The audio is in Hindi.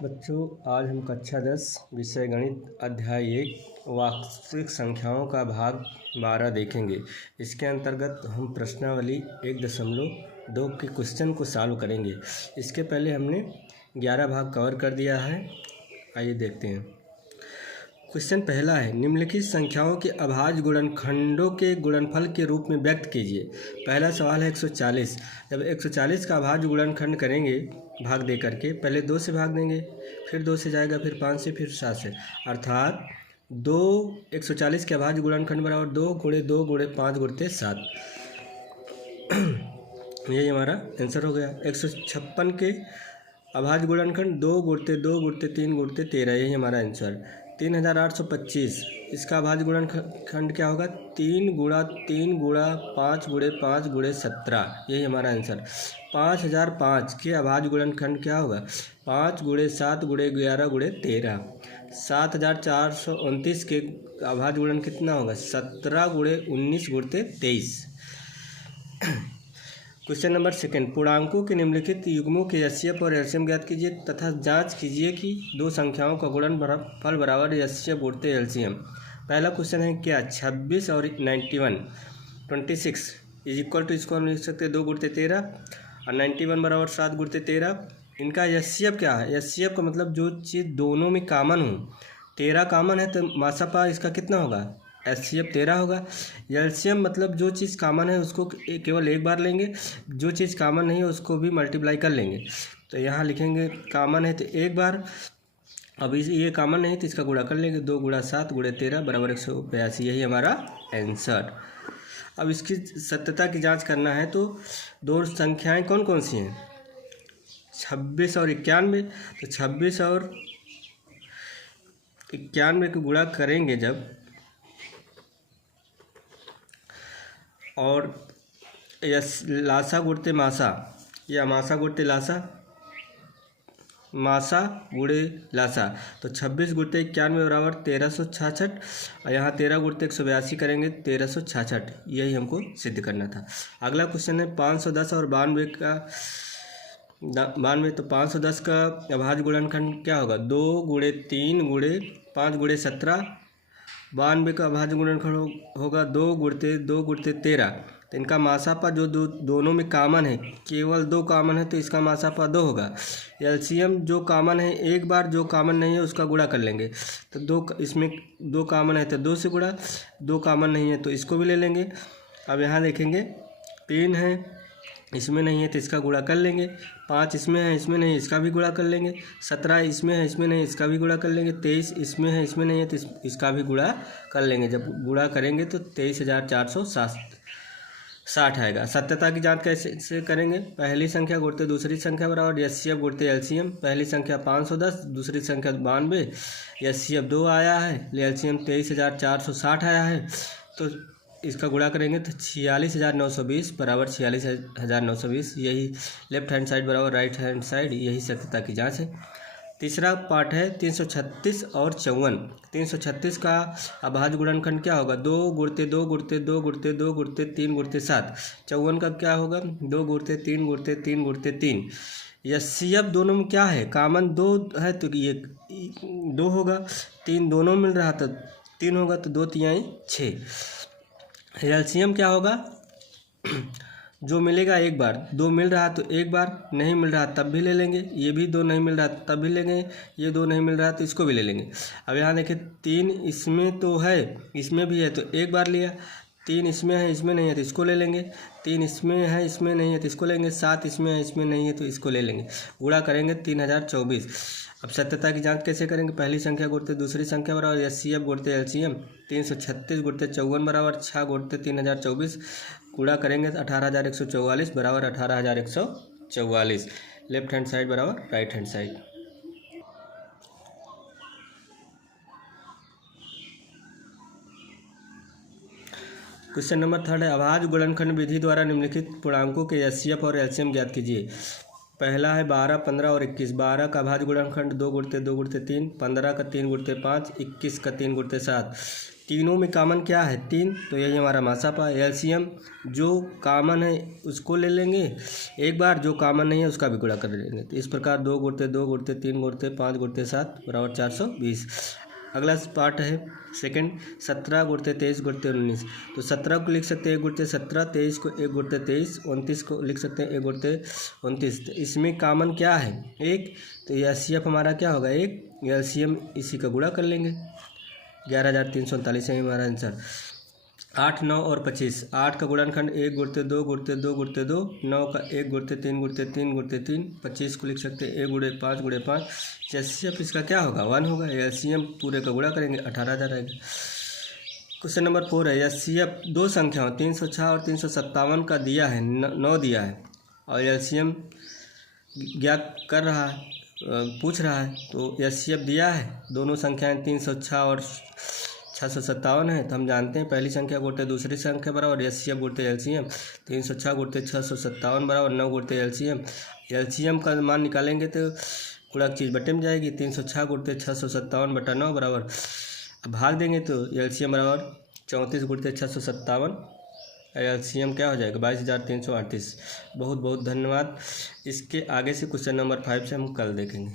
बच्चों, आज हम कक्षा 10 विषय गणित अध्याय 1 वास्तविक संख्याओं का भाग 12 देखेंगे। इसके अंतर्गत हम प्रश्नावली 1.2 के क्वेश्चन को सॉल्व करेंगे। इसके पहले हमने 11 भाग कवर कर दिया है। आइए देखते हैं। क्वेश्चन पहला है, निम्नलिखित संख्याओं के अभाज्य गुणनखंडों के गुणनफल के रूप में व्यक्त कीजिए। पहला सवाल है 140। जब 140 का अभाज्य गुणनखंड करेंगे भाग दे करके, पहले 2 से भाग देंगे, फिर 2 से जाएगा, फिर 5 से, फिर 7 से, अर्थात 140 के अभाज्य गुणनखंड बराबर 2 गुणे 2 गुणे 5 गुणते 7। यही हमारा आंसर हो गया। 156 के अभाज्य गुणनखंड 2 गुणते 2 गुणते 3 गुणते 13, यही हमारा आंसर। 3825 इसका अभाज्य गुणनखंड क्या होगा? 3 गुणा 3 गुणा 5 गुणे 5 गुणे 17, यही हमारा आंसर। 5005 के अभाज्य गुणनखंड क्या होगा? 5 गुणे 7 गुणे 11 गुणे 13। 7429 के अभाज्य गुणन कितना होगा? 17 गुणे 19 गुणते 23। क्वेश्चन नंबर 2, पूर्णांकों के निम्नलिखित युग्मों के एचसीएफ और एलसीएम ज्ञात कीजिए तथा जांच कीजिए कि दो संख्याओं का गुणनफल बराबर एचसीएफ गुणते एलसीएम। पहला क्वेश्चन है क्या? 26 और 26 इज इक्वल टू, इसको हम लिख सकते हैं 2 गुणते 13 और 91 बराबर 7 गुणते 13। इनका एचसीएफ क्या है? एचसीएफ का मतलब जो चीज़ दोनों में कॉमन हो। 13 कॉमन है तो मासापा इसका कितना होगा? एचसीएफ 13 होगा। एलसीएम मतलब जो चीज़ कॉमन है उसको केवल एक बार लेंगे, जो चीज़ कॉमन नहीं है उसको भी मल्टीप्लाई कर लेंगे। तो यहाँ लिखेंगे कॉमन है तो एक बार, अब ये कॉमन नहीं तो इसका गुणा कर लेंगे। 2 गुणा 7 गुणे 13 बराबर 182, यही हमारा आंसर। अब इसकी सत्यता की जांच करना है तो दो संख्याएं कौन कौन सी हैं? 26 और 91। तो 26 और 91 को गुणा करेंगे जब, और लासा गुणते मासा या मासा गुणते लासा, मासा गुणे लासा, तो 26 गुणते 91 बराबर 1366 और यहाँ 13 गुणते 182 करेंगे 1366, यही हमको सिद्ध करना था। अगला क्वेश्चन है 510 और 92 का 92। तो 510 का अभाज्य गुणनखंड क्या होगा? 2 गुणे 3 गुणे 5 गुणे 17। 92 का अभाज्य गुणनखंड होगा 2 गुणते 2 गुणते 13। तो इनका मासापा जो दोनों में कॉमन है, केवल 2 कॉमन है तो इसका मासापा 2 होगा। एलसीएम जो कॉमन है एक बार, जो कॉमन नहीं है उसका गुणा कर लेंगे। तो 2 इसमें 2 कॉमन है तो 2 से गुणा, 2 कॉमन नहीं है तो इसको भी ले लेंगे। अब यहाँ देखेंगे 3 है, इसमें नहीं है तो इसका गुणा कर लेंगे। 5 इसमें है, इसमें नहीं, इसका भी गुणा कर लेंगे। 17 इसमें है, इसमें नहीं, इसका भी गुणा कर लेंगे। 23 इसमें है, इसमें नहीं है तो इसका भी गुणा कर लेंगे। जब गुणा करेंगे तो 23,460 आएगा। सत्यता की जांच कैसे करेंगे? पहली संख्या गुणते दूसरी संख्या बराबर एचसीएफ गुणते एलसीएम। पहली संख्या 510, दूसरी संख्या 92, एचसीएफ 2 आया है, एलसीएम 23,460 आया है। तो इसका गुणा करेंगे तो 46,920 बराबर 46,920, यही लेफ्ट हैंड साइड बराबर राइट हैंड साइड, यही सत्यता की जांच है। तीसरा पार्ट है 336 और 54। 336 का अभाज्य गुणनखंड क्या होगा? 2 गुणते 2 गुणते 2 गुणते 2 गुणते 3 गुणते 7। 54 का क्या होगा? 2 गुणते 3 गुणते 3 गुणते 3। एचसीएफ दोनों में क्या है? कॉमन 2 है तो ये 2 होगा। 3 दोनों मिल रहा तो 3 होगा, तो 2 तिहाई 6। एलसीएम क्या होगा? जो मिलेगा एक बार, 2 मिल रहा तो एक बार, नहीं मिल रहा तब भी ले लेंगे। ये भी 2 नहीं मिल रहा तब भी लेंगे, ये 2 नहीं मिल रहा तो इसको भी ले लेंगे। अब यहाँ देखिए 3 इसमें तो है, इसमें भी है तो एक बार लिया। 3 इसमें है, इसमें नहीं है तो इसको ले लेंगे। 3 इसमें है, इसमें नहीं है तो इसको लेंगे। 7 इसमें है, इसमें नहीं है तो इसको ले लेंगे। गुणा करेंगे 3024। अब सत्यता की जांच कैसे करेंगे? पहली संख्या गुणते दूसरी संख्या बराबर एचसीएफ गुणते एलसीएम। 336 गुणते 54 बराबर 6 गुणते 3024। गुणा करेंगे तो 18,144 बराबर 18,144, लेफ्ट हैंड साइड बराबर right hand side. Question number 3 है, अभाज्य गुणनखंड विधि द्वारा निम्नलिखित पूर्णांकों के एचसीएफ और एलसीएम ज्ञात कीजिए। पहला है 12, 15 और 21। 12 का अभाज्य गुणनखंड 2 गुणते 2 गुणते 3, 15 का 3 गुणते 5, 21 का 3 गुणते 7। तीनों में कॉमन क्या है 3, तो यही हमारा मासापा। एलसीएम जो कॉमन है उसको ले लेंगे एक बार, जो कॉमन नहीं है उसका भी गुणा कर लेंगे। तो इस प्रकार 2 गुणते 2 गुणते 3 गुणते 5 गुणते 7 बराबर 420। अगला पार्ट है सेकंड, 17 गुणते 23 गुणते 19। तो 17 को लिख सकते हैं 1 गुणते 17, 23 को 1 गुणते 23, 29 को लिख सकते हैं 1 गुणते 29। तो इसमें कॉमन क्या है 1, तो ये एचसीएफ हमारा क्या होगा 1, एलसीएम इसी का गुणा कर लेंगे 11,339 है हमारा आंसर। 8, 9 और 25, 8 का गुणनखंड 1 गुणते 2 गुणते 2 गुणते 2, 9 का 1 गुणते 3 गुणते 3 गुणते 3, 25 को लिख सकते हैं 1 गुणे 5 गुणे 5। एचसीएफ इसका क्या होगा 1 होगा। एलसीएम पूरे का गुणा करेंगे 18,000 आएगा। क्वेश्चन नंबर 4 है एचसीएफ दो संख्याओं 306 और 357 का दिया है 9 दिया है और एलसीएम ज्ञात कर रहा है पूछ रहा है। तो एचसीएफ दिया है दोनों संख्याएं 306 और 657 है। तो हम जानते हैं पहली संख्या गुणते दूसरी संख्या बराबर एचसीएफ गुणते एलसीएम। 306 गुणते 657 बराबर 9 गुणते एलसीएम। एलसीएम का मान निकालेंगे तो गुणक चीज़ बटे में जाएगी। 306 गुणते 657 बटा 9 बराबर, अब भाग देंगे तो एलसीएम बराबर 34 गुणते 657। एलसीएम क्या हो जाएगा 22,338। बहुत बहुत धन्यवाद। इसके आगे से क्वेश्चन नंबर 5 से हम कल देखेंगे।